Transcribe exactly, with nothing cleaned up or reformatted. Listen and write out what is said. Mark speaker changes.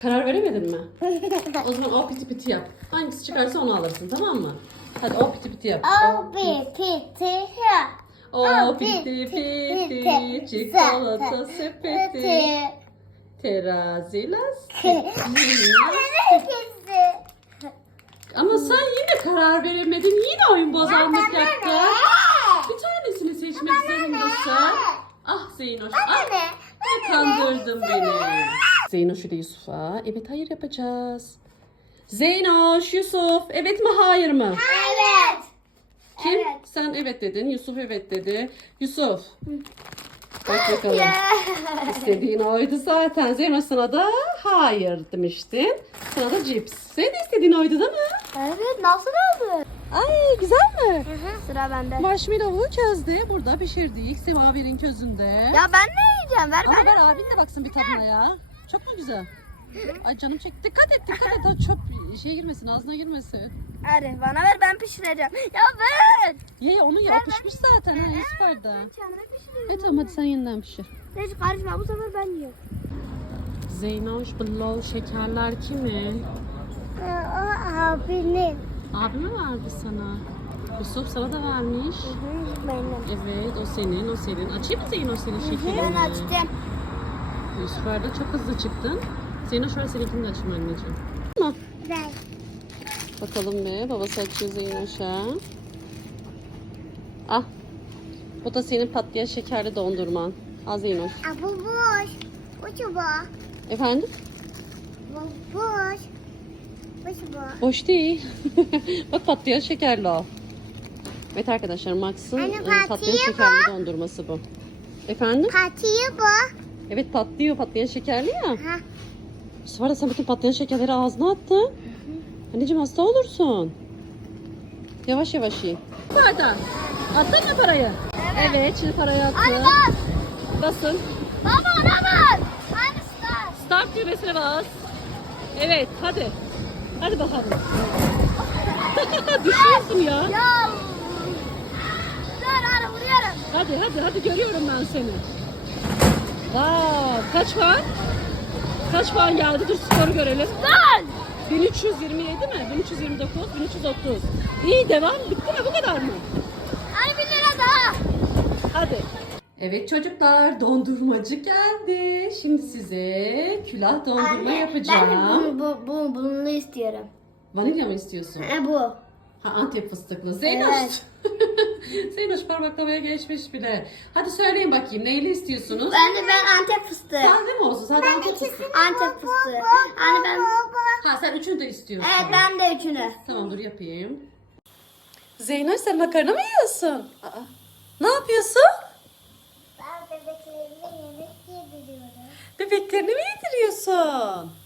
Speaker 1: Karar veremedin mi? O zaman o piti piti yap. Hangisi çıkarsa onu alırsın, tamam mı? Hadi o piti piti yap.
Speaker 2: O piti yap.
Speaker 1: O piti piti çikolata sepeti. Terazi lastik. Ama sen yine karar veremedin. Yine oyun bozanlık yaptın. Bir tanesini seçmek zorundasın. Ah Zeynoş. Ah, ne kandırdın beni. Zeynoş ile Yusuf'a evet hayır yapacağız. Zeynoş, Yusuf evet mi hayır mı?
Speaker 2: Evet.
Speaker 1: Kim?
Speaker 2: Evet.
Speaker 1: Sen evet dedin. Yusuf evet dedi. Yusuf. Bak bakalım. İstediğin oydu zaten. Zeynoş sana da hayır demiştin. Sana da cips. Senin de istediğin oydu değil mi?
Speaker 2: Evet, nasıl oldu?
Speaker 1: Ay güzel mi?
Speaker 2: Sıra bende.
Speaker 1: Marshmallow'u közde burada pişirdik. Semaver'in közünde.
Speaker 2: Ya ben ne yiyeceğim? Ver
Speaker 1: Ama
Speaker 2: ben.
Speaker 1: ver abin de baksın bir tadına ya. Çok mu güzel? Ay canım çekti. Dikkat et dikkat et. O çöp şey girmesin ağzına girmesin.
Speaker 2: Hadi bana ver, ben pişireceğim. Ya ver.
Speaker 1: Ye ye onu ya. O pişmiş zaten. Ha, Yusuf orada.
Speaker 2: Kendime pişiriyorum.
Speaker 1: Evet tamam hadi sen yeniden pişir.
Speaker 2: Hiç karışma, bu sefer ben yiyorum.
Speaker 1: Zeynoş bu lol şekerler kimin?
Speaker 2: O abinin.
Speaker 1: Abi mi verdi sana? Yusuf sana da vermiş.
Speaker 2: Benim.
Speaker 1: Evet o senin o senin. Açayım mı Zeynoş senin şekerini?
Speaker 2: Ben açtım.
Speaker 1: Yusuf arada çok hızlı çıktın. Zeynoş şöyle seninkini de açayım anneciğim. Tamam.
Speaker 2: Ver.
Speaker 1: Bakalım bir. Babası açıyor Zeynoş'a. Ah. Bu da senin patlayan şekerli dondurman. Al Zeynoş.
Speaker 2: Bu boş. Bu çubuğu.
Speaker 1: Efendim?
Speaker 2: Bu boş. Bu çubuğu.
Speaker 1: Boş değil. Bak patlayan şekerli o. Evet arkadaşlar Max'ın
Speaker 2: Anne,
Speaker 1: e, patlayan
Speaker 2: patlıyor
Speaker 1: şekerli dondurması bu. Efendim?
Speaker 2: Patiği bu.
Speaker 1: Evet patlıyor. Patlayan şekerli ya.
Speaker 2: Ha.
Speaker 1: Sonra da sen bütün patlayan şekerleri ağzına attın. Anneciğim hasta olursun. Yavaş yavaş ye. Zaten. Attın mı parayı? Evet, şimdi parayı attın.
Speaker 2: Hadi bas.
Speaker 1: Basın.
Speaker 2: Baba ona bas. Hadi start.
Speaker 1: Start düğmesine bas. Evet hadi. Hadi bakalım. Düşüyorsun ya.
Speaker 2: Ya. Dur hadi vuruyorum.
Speaker 1: Hadi hadi hadi görüyorum ben seni. Wow, kaç puan? Kaç puan geldi? Dur skoru görelim.
Speaker 2: Dur.
Speaker 1: bin üç yüz yirmi yedi mi? bin üç yüz yirmi dokuz, bin üç yüz otuz. İyi devam. Bitti mi? Bu kadar mı?
Speaker 2: Hadi bir lira daha.
Speaker 1: Hadi. Evet çocuklar dondurmacı geldi. Şimdi size külah dondurma yapacağım.
Speaker 2: Ben bu, bu, bunu istiyorum.
Speaker 1: Vanilya mı istiyorsun?
Speaker 2: E bu.
Speaker 1: Ha Antep fıstıklı. Zeynoş.
Speaker 2: Evet.
Speaker 1: Zeynoş parmaklamaya geçmiş bile. Hadi söyleyin bakayım neyli istiyorsunuz?
Speaker 2: Ben de ben Antep fıstığı.
Speaker 1: Sade mi olsun? Sade Antep fıstığı.
Speaker 2: Antep fıstığı. Hani ben.
Speaker 1: Ha sen üçünü de istiyorsun.
Speaker 2: Evet ben de üçünü.
Speaker 1: Tamam dur yapayım. Zeynoş sen makarna mı yiyorsun? Aa, ne yapıyorsun?
Speaker 2: Ben bebeklerime yemek yediriyorum.
Speaker 1: Bebeklerini mi yediriyorsun?